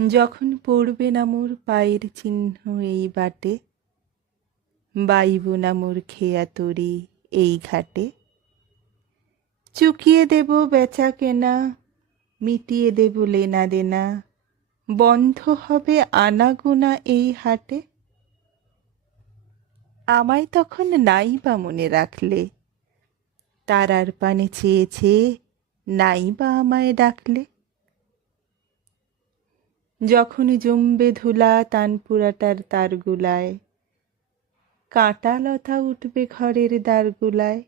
যখন পড়বে না মোর পায়ের চিহ্ন এই বাটে, বাইব না মোর খেয়া তরি এই ঘাটে, চুকিয়ে দেব বেচা কেনা, মিটিয়ে দেব লেনা দেনা, বন্ধ হবে আনাগোনা এই হাটে। আমায় তখন নাই বা মনে রাখলে, তারার পানে চেয়ে চেয়ে নাই বা আমায় ডাকলে। যখন জমবে ধুলা তানপুরাটার তারগুলায়, কাঁটা লতা উঠবে ঘরের দ্বারগুলায়,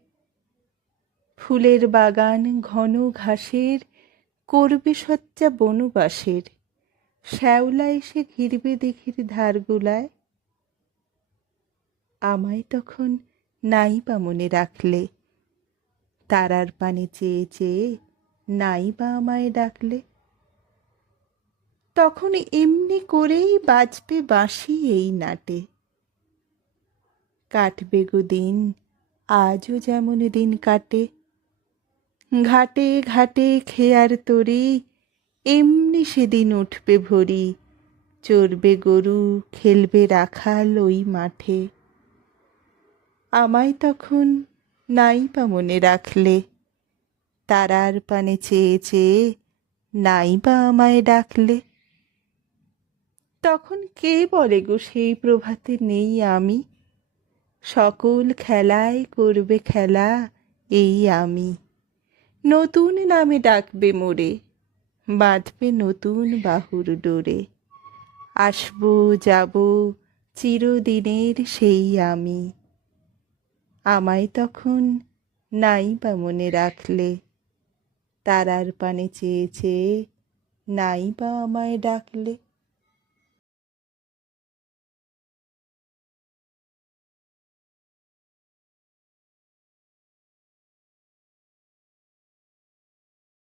ফুলের বাগান ঘন ঘাসের করবে সজ্জা বনবাসের, শ্যাওলা এসে ঘিরবে দিঘির ধারগুলায়। আমায় তখন নাই বা মনে রাখলে, তারার পানে চেয়ে চেয়ে নাই বা আমায় ডাকলে। তখন এমনি করেই বাজবে বাঁশি এই নাটে, কাটবে গো দিন আজও যেমন দিন কাটে। ঘাটে ঘাটে খেয়ার তরি, এমনি সেদিন উঠবে ভরি, চরবে গরু খেলবে রাখাল ওই মাঠে। আমায় তখন নাই বা মনে রাখলে, তারার পানে চেয়ে চেয়ে নাই বা আমায় ডাকলে। তখন কে বলে গো সেই প্রভাতে নেই আমি, সকল খেলায় করবে খেলা এই আমি। নতুন নামে ডাকবে মোরে, বাঁধবে নতুন বাহুর ডোরে, আসবো যাব চিরদিনের সেই আমি। আমায় তখন নাই বা মনে রাখলে, তারার পানে চেয়ে চেয়ে নাই বা আমায় ডাকলে।